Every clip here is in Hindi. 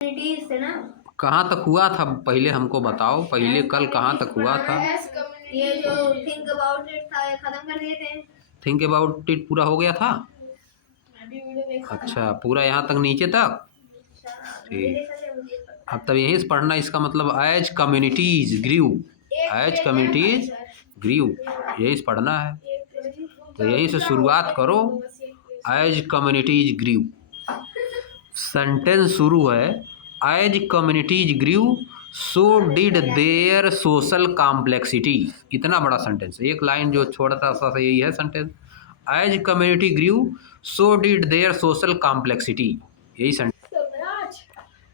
कम्युनिटीज थे ना। कहाँ तक हुआ था पहले हमको बताओ, पहले कल कहाँ तक हुआ था? ये जो थिंक अबाउट इट था ये खत्म कर दिए थे। थिंक अबाउट इट पूरा हो गया था? अच्छा, पूरा यहाँ तक नीचे तक? ठीक। अब तब यहीं से पढ़ना, इसका मतलब as communities grew, as communities grew, यहीं से पढ़ना है। तो यहीं से शुरुआत करो, एज कम्युनिटीज ग्रीव। सेंटेंस शुरू है as communities grew so did their social complexity. इतना बड़ा सेंटेंस, एक लाइन जो छोटा सा यही है sentence. As community grew so did their social complexity, यही सेंटेंस।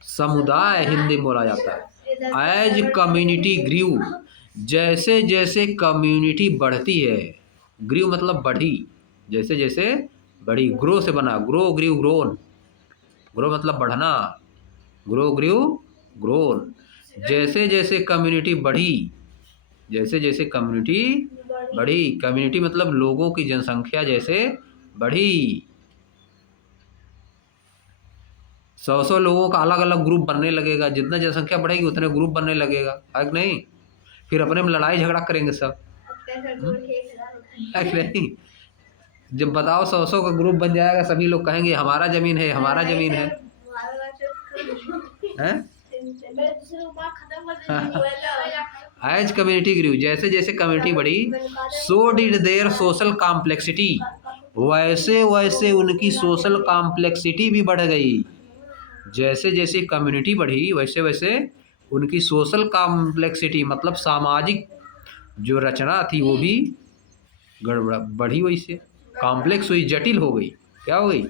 समुदाय हिंदी में बोला जाता है। एज कम्युनिटी ग्रीव, जैसे जैसे कम्युनिटी बढ़ती है, ग्रीव मतलब बढ़ी, जैसे जैसे बढ़ी, ग्रो से बना, ग्रो ग्रीव ग्रोन, ग्रो मतलब बढ़ना, ग्रो ग्रीव ग्रोन। जैसे जैसे कम्युनिटी बढ़ी, जैसे जैसे कम्युनिटी बढ़ी, कम्युनिटी मतलब लोगों की जनसंख्या जैसे बढ़ी, 100 लोगों का अलग अलग ग्रुप बनने लगेगा, जितना जनसंख्या बढ़ेगी उतने ग्रुप बनने लगेगा, है कि नहीं? फिर अपने में लड़ाई झगड़ा करेंगे सब, है कि नहीं? जब बताओ 100 का ग्रुप बन जाएगा, सभी लोग कहेंगे हमारा जमीन है, हमारा जमीन है, हैं? एज कम्युनिटी ग्रीव, जैसे जैसे कम्युनिटी बढ़ी, सो डिड देयर सोशल कॉम्प्लेक्सिटी, वैसे वैसे उनकी सोशल कॉम्प्लेक्सिटी भी बढ़ गई। जैसे जैसे कम्युनिटी बढ़ी वैसे वैसे उनकी सोशल कॉम्प्लेक्सिटी मतलब सामाजिक जो रचना थी वो भी गड़बड़ा बढ़ी, वैसे कॉम्प्लेक्स हुई, जटिल हो गई। क्या हो गई?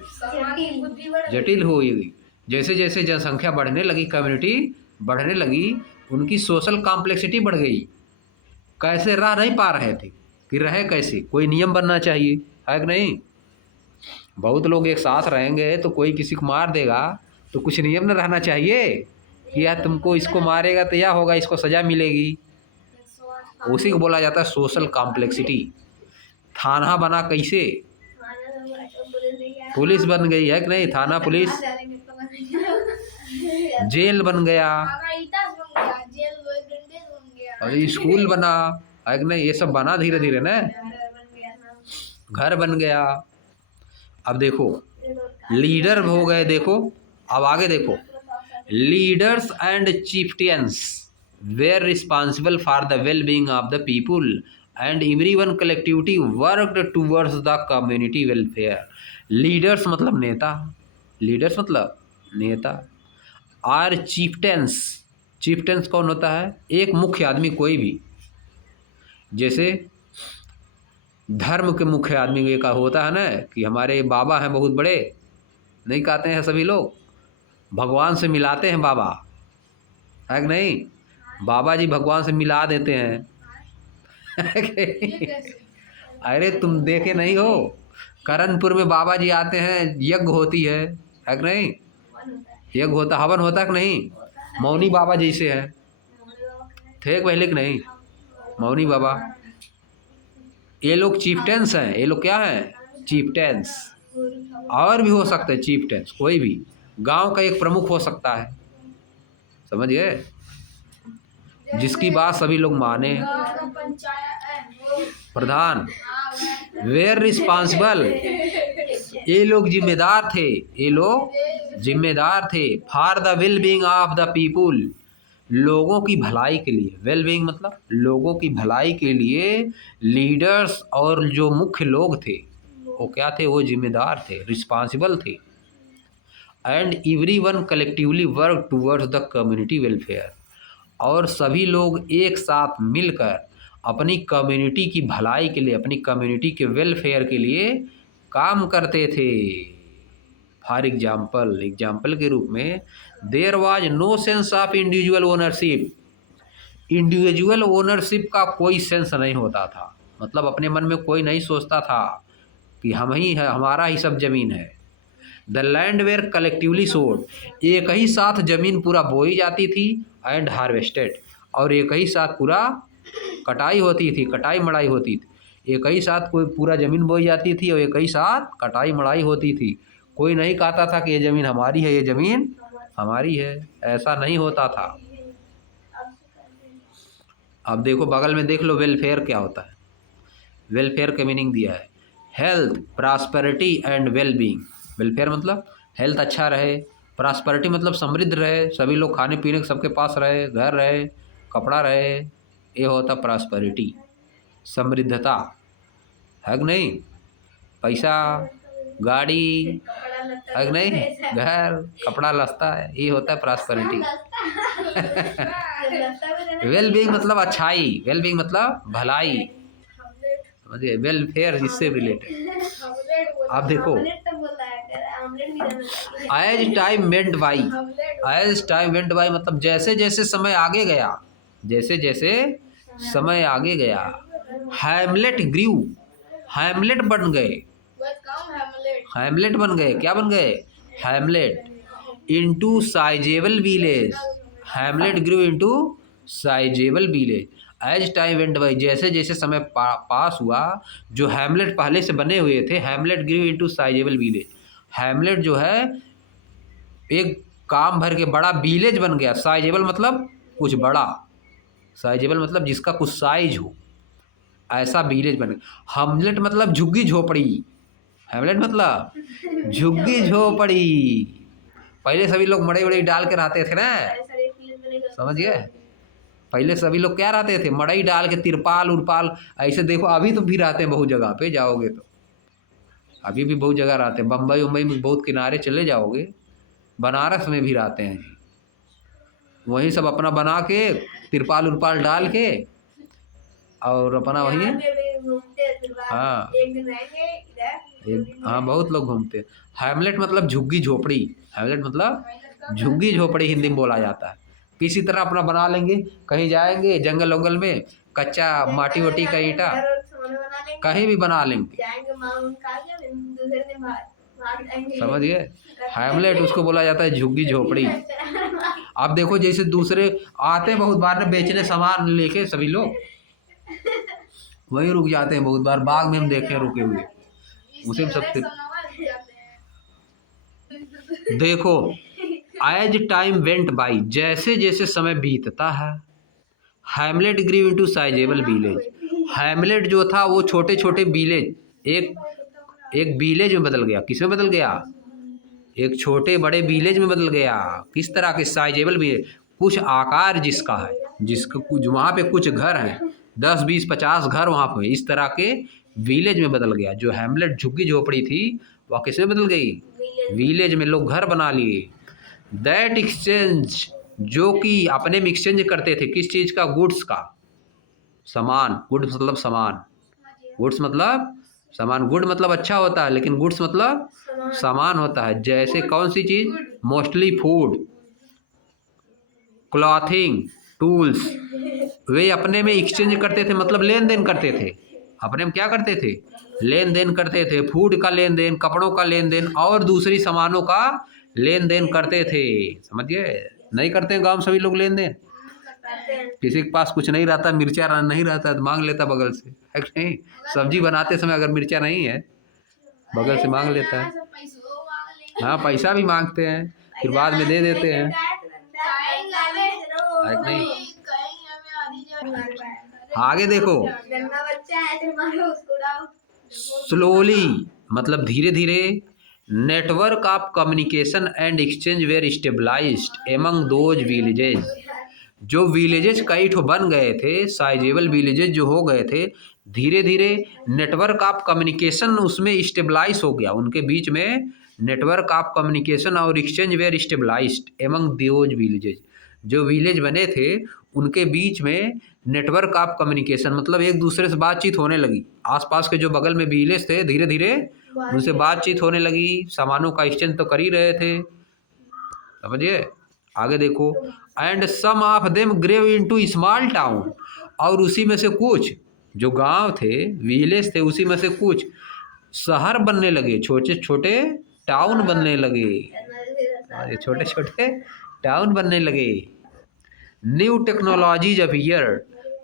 जटिल हो गई। जैसे जैसे जनसंख्या बढ़ने लगी, कम्युनिटी बढ़ने लगी, उनकी सोशल कॉम्प्लेक्सिटी बढ़ गई। कैसे रह नहीं पा रहे थे कि रहे कैसे, कोई नियम बनना चाहिए, है कि नहीं? बहुत लोग एक साथ रहेंगे तो कोई किसी को मार देगा तो कुछ नियम न रहना चाहिए कि यार तुमको इसको मारेगा तो यह होगा, इसको सजा मिलेगी। उसी को बोला जाता है सोशल कॉम्प्लेक्सिटी। थाना बना कैसे? पुलिस बन गई, है कि नहीं? थाना पुलिस, जेल बन गया, और स्कूल बना, है कि नहीं? ये सब बना धीरे धीरे ना, घर बन गया। अब देखो लीडर हो गए, देखो अब आगे देखो, leaders and chieftains were responsible for the well being of the people and everyone collectivity worked towards the community welfare. Leaders मतलब नेता, लीडर्स मतलब नेता, और चीफ्टेंस, चीफ्टेंस कौन होता है? एक मुख्य आदमी कोई भी, जैसे धर्म के मुख्य आदमी का होता है ना कि हमारे बाबा हैं बहुत बड़े, नहीं कहते हैं सभी लोग, भगवान से मिलाते हैं बाबा, है कि नहीं? बाबा जी भगवान से मिला देते हैं। अरे तुम देखे नहीं हो, करणपुर में बाबा जी आते हैं, यज्ञ होती है कि नहीं? यज्ञ होता, हवन होता कि नहीं? मौनी बाबा जैसे हैं, थे पहले कि नहीं? मौनी बाबा, ये लोग चीफ्टेंस हैं, ये लोग क्या हैं? चीफ्टेंस। और भी हो सकते हैं चीफ्टेंस, कोई भी गांव का एक प्रमुख हो सकता है, समझ गए? जिसकी बात सभी लोग माने, प्रधान, वेयर रिस्पॉन्सिबल, ये लोग जिम्मेदार थे, ये लोग जिम्मेदार थे, for the well being of the people, लोगों की भलाई के लिए, वेल बीइंग मतलब लोगों की भलाई के लिए लीडर्स और जो मुख्य लोग थे वो क्या थे? वो जिम्मेदार थे, रिस्पॉन्सिबल थे। And everyone collectively work towards the community welfare, और सभी लोग एक साथ मिलकर अपनी कम्युनिटी की भलाई के लिए, अपनी कम्युनिटी के वेलफेयर के लिए काम करते थे। फॉर एग्जाम्पल, एग्जाम्पल के रूप में, there was no sense of individual ownership, individual ownership का कोई सेंस नहीं होता था, मतलब अपने मन में कोई नहीं सोचता था कि हम ही है, हमारा ही सब जमीन है। द लैंड वेयर कलेक्टिवली सोड, एक ही साथ जमीन पूरा बोई जाती थी, एंड हार्वेस्टेड, और एक ही साथ पूरा कटाई होती थी, कटाई मड़ाई होती थी, एक ही साथ कोई पूरा ज़मीन बोई जाती थी और एक ही साथ कटाई मड़ाई होती थी। कोई नहीं कहता था कि ये ज़मीन हमारी है, ये ज़मीन हमारी है, ऐसा नहीं होता था। अब देखो बगल में देख लो, वेलफेयर क्या होता है। वेलफेयर का मीनिंग दिया है health, prosperity and wellbeing. Welfare मतलब हेल्थ अच्छा रहे, प्रॉस्पेरिटी मतलब समृद्ध रहे, सभी लोग खाने पीने सबके पास रहे, घर रहे, कपड़ा रहे, ये होता प्रॉस्पेरिटी, समृद्धता, है कि नहीं? पैसा, गाड़ी, है कि नहीं? घर, कपड़ा, लस्ता, ये होता है प्रॉस्पेरिटी। वेलबींग मतलब अच्छाई, वेलबींग मतलब भलाई, समझिए, वेलफेयर इससे रिलेटेड। आप देखो, as time went by, as time went by मतलब जैसे जैसे समय आगे गया, जैसे जैसे समय आगे गया, हैमलेट ग्रीव, हैमलेट बन गए, हैमलेट बन गए, क्या बन गए? Hamlet, into sizable village, hamlet grew into sizable village. As time went by, जैसे जैसे समय पास हुआ, जो हैमलेट पहले से बने हुए थे, hamlet grew into sizable village, hamlet जो है एक काम भर के बड़ा विलेज बन गया। साइजेबल मतलब कुछ बड़ा, साइजेबल मतलब जिसका कुछ साइज हो, ऐसा विलेज बन गया। हैमलेट मतलब झुग्गी झोपड़ी, हैमलेट मतलब झुग्गी झोपड़ी। पहले सभी लोग मड़ई वड़ई डाल के रहते थे ना, समझ गए? पहले सभी लोग क्या रहते थे? मड़ई डाल के, तिरपाल उरपाल ऐसे। देखो अभी तो भी रहते हैं, बहुत जगह पे जाओगे तो अभी भी बहुत जगह रहते हैं। बम्बई उम्बई में बहुत किनारे चले जाओगे, बनारस में भी रहते हैं, वहीं सब अपना बना के तिरपाल उरपाल डाल के और अपना वहीं। हाँ, हाँ बहुत लोग घूमते हैं। हैमलेट मतलब झुग्गी झोपड़ी, हैमलेट मतलब झुग्गी झोपड़ी हिंदी में बोला जाता है। किसी तरह अपना बना लेंगे, कहीं जाएंगे जंगल वंगल में, कच्चा माटी वटी का ईंटा कहीं भी बना लेंगे, समझ गए? हैमलेट उसको बोला जाता है झुग्गी झोपड़ी। अब देखो जैसे दूसरे आते हैं बहुत बार ना बेचने सामान लेके, सभी लोग वहीं रुक जाते हैं बहुत बार, बाग में हम देखे रुके हुए, उसे हम सब देखो। एज टाइम वेंट बाई, जैसे जैसे समय बीतता है, hamlet grew into sizable village, hamlet जो था वो छोटे छोटे विलेज, एक विलेज में बदल गया। किस में बदल गया? एक छोटे बड़े विलेज में बदल गया। किस तरह के? साइजेबल विलेज, कुछ आकार जिसका है, जिसका कुछ वहाँ पे कुछ घर हैं, 10 20 50 घर वहाँ पे, इस तरह के विलेज में बदल गया। जो हैमलेट झुग्गी झोपड़ी थी वह किस में बदल गई? विलेज में लोग घर बना लिए। दैट एक्सचेंज, जो कि अपने में एक्सचेंज करते थे, किस चीज़ का? गुड्स का, सामान। गुड्स मतलब सामान, गुड्स मतलब सामान। गुड मतलब अच्छा होता है, लेकिन गुड्स मतलब सामान होता है। जैसे कौन सी चीज़? Mostly food, clothing, tools. वे अपने में एक्सचेंज करते थे, मतलब लेन देन करते थे। अपने में क्या करते थे? लेन देन करते थे। फूड का लेन देन, कपड़ों का लेन देन और दूसरी सामानों का लेन देन करते थे, समझिए? नहीं करते हैं गाँव में सभी लोग लेन देन? किसी के पास कुछ नहीं रहता, मिर्चा नहीं रहता तो मांग लेता बगल से, है कि नहीं? सब्जी बनाते समय अगर मिर्चा नहीं है, बगल से मांग लेता है। हाँ, पैसा भी मांगते हैं, फिर बाद में दे देते हैं, है कि नहीं? आगे देखो, स्लोली मतलब धीरे धीरे, network of communication and exchange were stabilized among those villages. जो विलेजेज कई ठो बन गए थे, साइजेबल विलेजेज जो हो गए थे, धीरे धीरे नेटवर्क ऑफ कम्युनिकेशन उसमें स्टेबलाइज हो गया, उनके बीच में नेटवर्क ऑफ कम्युनिकेशन और exchange were stabilized among those villages. जो विलेज बने थे उनके बीच में नेटवर्क ऑफ कम्युनिकेशन मतलब एक दूसरे से बातचीत होने लगी। आसपास के जो बगल में विलेज थे, धीरे धीरे उनसे बातचीत होने लगी, सामानों का एक्सचेंज तो कर ही रहे थे, समझिए? आगे देखो, and some of them grew into small town, और उसी में से कुछ जो गांव थे, विलेज थे, उसी में से कुछ शहर बनने लगे, छोटे छोटे टाउन बनने लगे, छोटे छोटे टाउन बनने लगे। न्यू टेक्नोलॉजीज अपीयर,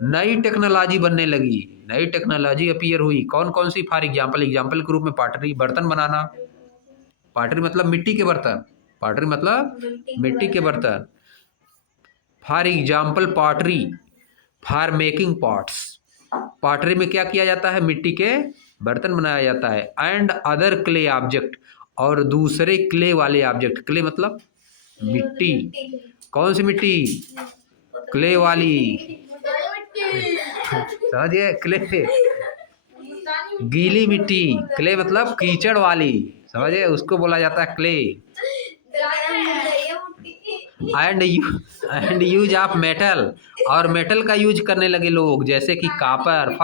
नई टेक्नोलॉजी बनने लगी, नई टेक्नोलॉजी अपीयर हुई। कौन कौन सी? फॉर एग्जाम्पल, एग्जाम्पल के रूप में पॉटरी, बर्तन बनाना, पॉटरी मतलब मिट्टी के बर्तन, पॉटरी मतलब मिट्टी मिट्टी के बर्तन। For example pottery, for making pots. Pottery में क्या किया जाता है? मिट्टी के बर्तन बनाया जाता है। एंड अदर क्ले ऑब्जेक्ट, और दूसरे क्ले वाले ऑब्जेक्ट। क्ले मतलब मिट्टी। कौन सी मिट्टी? क्ले वाली, समझिए, क्ले, गीली मिट्टी। क्ले मतलब कीचड़ वाली, समझिए, उसको बोला जाता है clay. And use of metal, और मेटल का यूज करने लगे लोग, जैसे कि कापर।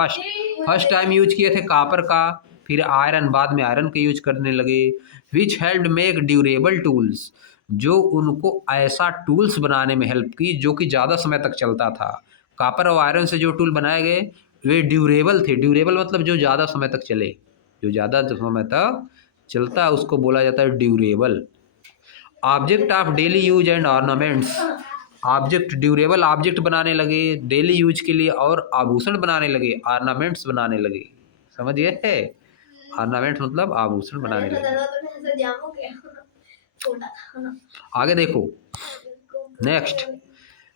फर्स्ट टाइम यूज किए थे कापर का, फिर आयरन, बाद में आयरन का यूज करने लगे। Which help make durable tools, जो उनको ऐसा टूल्स बनाने में हेल्प की जो कि ज़्यादा समय तक चलता था। कापर और आयरन से जो टूल बनाए गए वे ड्यूरेबल थे। ड्यूरेबल मतलब जो ज़्यादा समय तक चले, जो ज़्यादा समय तक चलता है उसको बोला जाता है durable. Object of daily use and ornaments. Object, durable object बनाने लगे डेली यूज के लिए, और आभूषण बनाने लगे, ऑर्नामेंट्स बनाने लगे। समझिए, ऑर्नामेंट्स मतलब आभूषण बनाने लगे। आगे देखो, next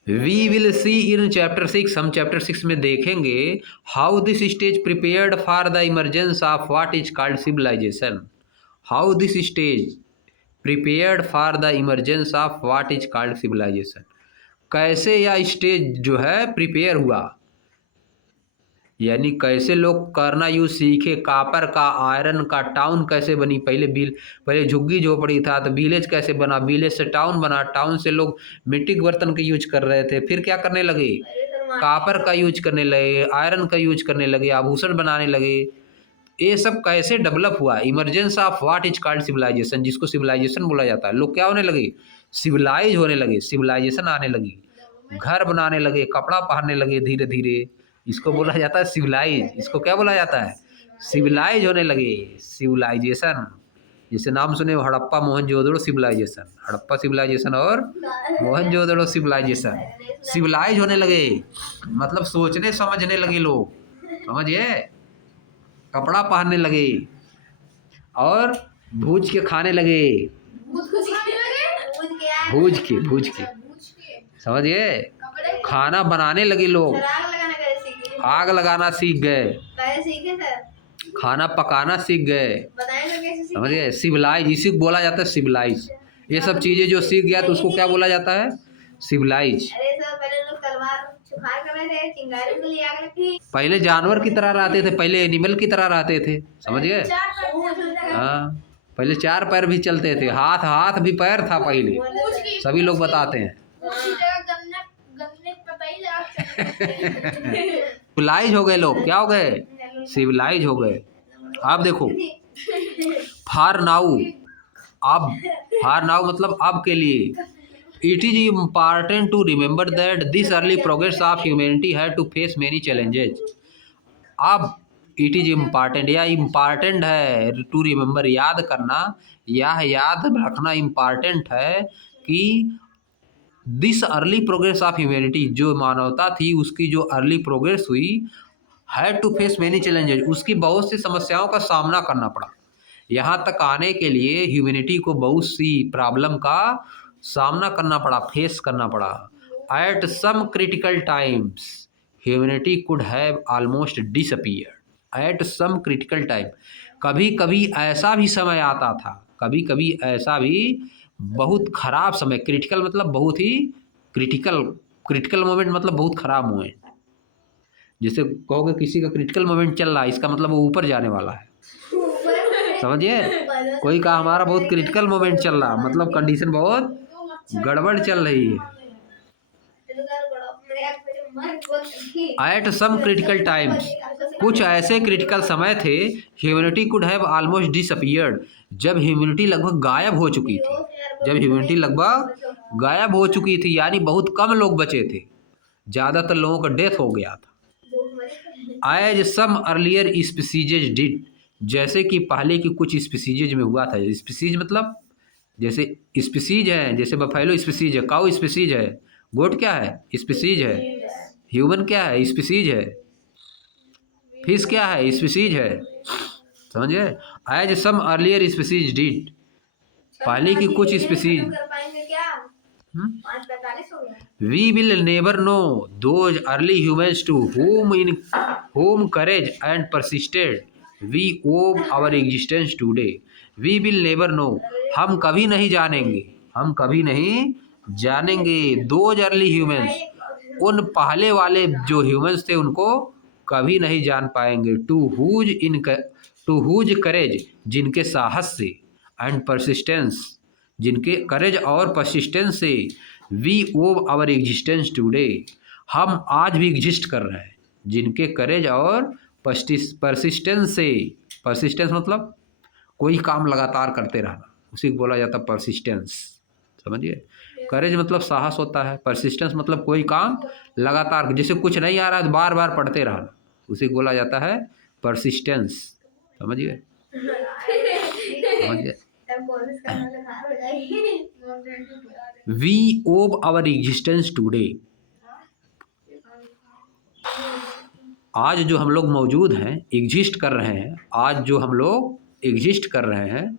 we will see in chapter 6। हम चैप्टर 6 में देखेंगे how this stage prepared for the emergence of what is called civilization. How this stage prepared for the emergence of what is called civilization. कैसे यह स्टेज जो है प्रिपेयर हुआ, यानी कैसे लोग करना यूज सीखे। कापर का, आयरन का, टाउन कैसे बनी। पहले झुग्गी झोपड़ी था तो विलेज कैसे बना, विलेज से टाउन बना, टाउन से लोग मिट्टी के बर्तन का यूज कर रहे थे, फिर क्या करने लगे? कापर का यूज करने लगे, आयरन का यूज करने लगे, आभूषण बनाने लगे। ये सब कैसे डेवलप हुआ? Emergence of what is called civilization, जिसको सिविलाइजेशन बोला जाता है। लोग क्या होने लगे? सिविलाइज होने लगे, सिविलाइजेशन आने लगी, घर बनाने लगे, कपड़ा पहनने लगे धीरे धीरे, इसको बोला जाता है सिविलाइज। इसको क्या बोला जाता है? सिविलाइज होने लगे, सिविलाइजेशन। जैसे नाम सुने हड़प्पा मोहनजोदड़ो सिविलाइजेशन, हड़प्पा सिविलाइजेशन और मोहनजोदड़ो सिविलाइजेशन। सिविलाइज होने लगे मतलब सोचने समझने लगे लोग, समझिए, कपड़ा पहनने लगे और भूज के खाने लगे। भूज के समझिए, खाना बनाने लगे लोग, आग लगाना सीख गए, खाना पकाना सीख गए, समझिए। सिविलाइज, इसी को बोला जाता है सिविलाइज। ये सब चीजें जो सीख गया तो उसको क्या बोला जाता है? सिविलाइज। पहले जानवर की तरह रहते थे, पहले एनिमल की तरह रहते थे, समझिए। हाँ, पहले 4 पैर भी चलते थे, हाथ भी पैर था पहले, सभी लोग बताते हैं। सिविलाइज हो गए लोग, क्या हो गए? सिविलाइज हो गए। आप देखो, फॉर नाउ, फॉर नाउ मतलब अब के लिए। It is important to remember that this early progress of humanity had to face many challenges. अब इट इज इम्पॉर्टेंट, या इम्पॉर्टेंट है टू रिमेंबर, याद करना, यह याद रखना इम्पॉर्टेंट है कि this early progress of humanity, जो मानवता थी उसकी जो अर्ली प्रोग्रेस हुई, had to face many challenges, उसकी बहुत सी समस्याओं का सामना करना पड़ा। यहाँ तक आने के लिए ह्यूमैनिटी को बहुत सी प्रॉब्लम का सामना करना पड़ा, फेस करना पड़ा। At some critical times humanity could have almost disappeared. At some critical time, कभी कभी ऐसा भी समय आता था, कभी कभी ऐसा भी बहुत खराब समय। क्रिटिकल मतलब बहुत ही क्रिटिकल, क्रिटिकल मोमेंट मतलब बहुत खराब मोमेंट। जैसे कहोगे किसी का क्रिटिकल मोमेंट चल रहा है, इसका मतलब वो ऊपर जाने वाला है, समझिए। कोई कहा हमारा बहुत क्रिटिकल मोमेंट चल रहा, मतलब कंडीशन बहुत गड़बड़ चल रही है। एट सम क्रिटिकल टाइम्स, कुछ ऐसे क्रिटिकल समय थे, humanity could have almost disappeared, जब ह्यूमैनिटी लगभग गायब हो चुकी थी, जब ह्यूमैनिटी लगभग गायब हो चुकी थी, यानी बहुत कम लोग बचे थे, ज़्यादातर लोगों का डेथ हो गया था। एज सम अर्लियर स्पीसीजेज डिड, जैसे कि पहले की कुछ स्पीसीजेज में हुआ था। स्पीसीज मतलब जैसे स्पीसीज है, जैसे बफेलो स्पीसीज है, काऊ स्पीसीज है, गोट क्या है? स्पीसीज है, ह्यूमन क्या है? स्पीसीज है, फिश क्या है? स्पीसीज है, समझिए। As some earlier species did, पहले की कुछ स्पीसीज। कर पाएंगे क्या? 5:45 हो गया। We will never know those early humans to whom courage and persisted we owe our existence today. We will never know. हम कभी नहीं जानेंगे, हम कभी नहीं जानेंगे। those early humans, उन पहले वाले जो ह्यूमंस थे उनको कभी नहीं जान पाएंगे। टू हुज करेज, जिनके साहस से, एंड परसिस्टेंस, जिनके करेज और परसिस्टेंस से, वी ओव आवर एग्जिस्टेंस टुडे, हम आज भी एग्जिस्ट कर रहे हैं। जिनके करेज और परसिस्टेंस से, परसिस्टेंस मतलब कोई काम लगातार करते रहना, उसी को बोला जाता है परसिस्टेंस, समझिए। करेज मतलब साहस होता है, परसिस्टेंस मतलब कोई काम लगातार, जैसे कुछ नहीं आ रहा है तो बार बार पढ़ते रहना, उसी को बोला जाता है परसिस्टेंस, समझिए। वी ओव आवर एग्जिस्टेंस टुडे, आज जो हम लोग मौजूद हैं, एग्जिस्ट कर रहे हैं, आज जो हम लोग एग्जिस्ट कर रहे हैं,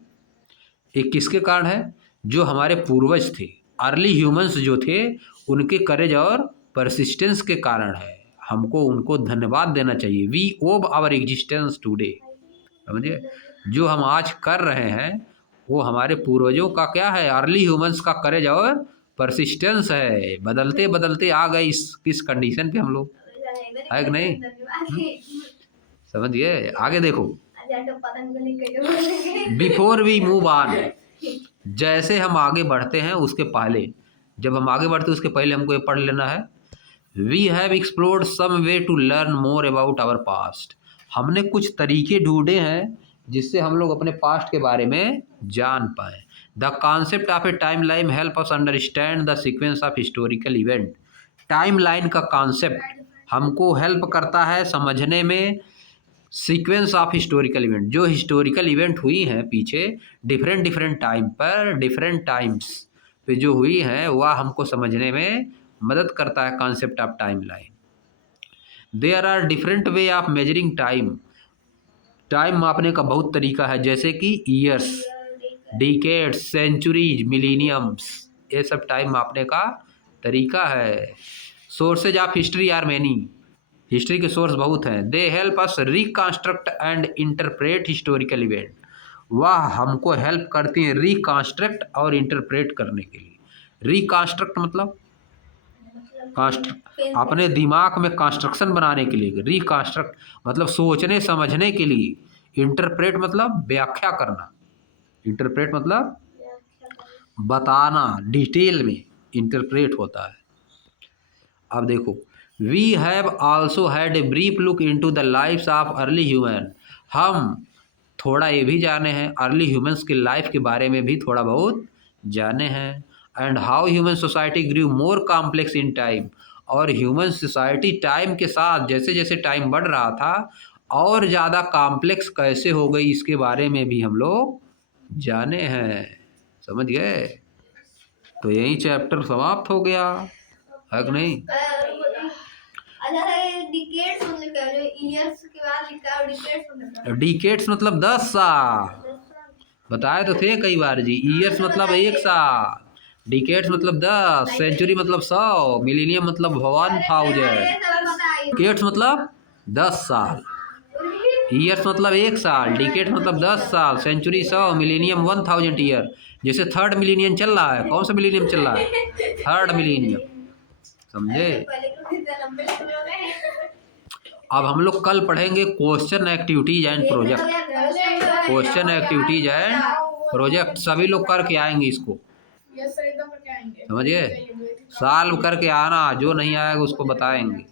ये किसके कारण है? जो हमारे पूर्वज थे, अर्ली ह्यूमंस जो थे, उनके करेज और परसिस्टेंस के कारण है। हमको उनको धन्यवाद देना चाहिए। वी ओव आवर एग्जिस्टेंस टुडे, समझिए। जो हम आज कर रहे हैं वो हमारे पूर्वजों का क्या है? अर्ली ह्यूमंस का करेज और परसिस्टेंस है। बदलते बदलते आ गए किस कंडीशन पे हम लोग, है कि नहीं? समझिए। आगे देखो, बिफोर वी मूव ऑन, जैसे हम आगे बढ़ते हैं उसके पहले, जब हम आगे बढ़ते हैं उसके पहले हमको ये पढ़ लेना है। We have explored some way to learn more about our past, हमने कुछ तरीके ढूंढे हैं जिससे हम लोग अपने पास्ट के बारे में जान पाएँ। The concept of A time line help us understand the sequence of historical event, time line का कॉन्सेप्ट हमको हेल्प करता है समझने में सीक्वेंस ऑफ हिस्टोरिकल इवेंट, जो हिस्टोरिकल इवेंट हुई हैं पीछे डिफरेंट डिफरेंट टाइम पर, डिफरेंट टाइम्स पे जो हुई हैं, वह हमको समझने में मदद करता है concept of time line. There are different way of measuring time, time मापने का बहुत तरीका है, जैसे कि ईयर्स, डिकेड्स, सेंचुरीज, मिलीनियम्स, ये सब टाइम मापने का तरीका है। Sources of history are many, history के सोर्स बहुत हैं। They help us reconstruct and interpret historical event, वह हमको हेल्प करती हैं रिकॉन्स्ट्रक्ट और इंटरप्रेट करने के लिए। रिकॉन्स्ट्रक्ट मतलब अपने दिमाग में कंस्ट्रक्शन बनाने के लिए, रिकॉन्स्ट्रक्ट मतलब सोचने समझने के लिए, इंटरप्रेट मतलब व्याख्या करना, इंटरप्रेट मतलब बताना, डिटेल में इंटरप्रेट होता है। अब देखो, we have also had a brief look into the lifes of early human, हम थोड़ा ये भी जाने हैं अर्ली ह्यूमंस की लाइफ के बारे में भी थोड़ा बहुत जाने हैं। And how human society grew more complex in time, और ह्यूमन सोसाइटी टाइम के साथ जैसे जैसे टाइम बढ़ रहा था और ज़्यादा कॉम्प्लेक्स कैसे हो गई, इसके बारे में भी हम लोग जाने हैं, समझ गए। तो यही चैप्टर समाप्त हो गया, है कि नहीं? डिकेड्स मतलब 10 साल, बताए तो थे कई बार जी। ईयर्स मतलब 1 साल, डिकेड्स मतलब 10, सेंचुरी मतलब 100, मिलीनियम मतलब 1000, डिकेड्स मतलब 10 साल, ईयर्स मतलब 1 साल, डिकेड्स मतलब 10 साल, सेंचुरी 100, मिलीनियम 1000 ईयर। जैसे थर्ड मिलीनियम चल रहा है, कौन सा मिलीनियम चल रहा है? थर्ड मिलीनियम, समझे। अब हम लोग कल पढ़ेंगे question activities and project, question activities and project सभी लोग करके आएंगे इसको, समझिए। सॉल्व करके आना, जो नहीं आएगा उसको बताएंगे।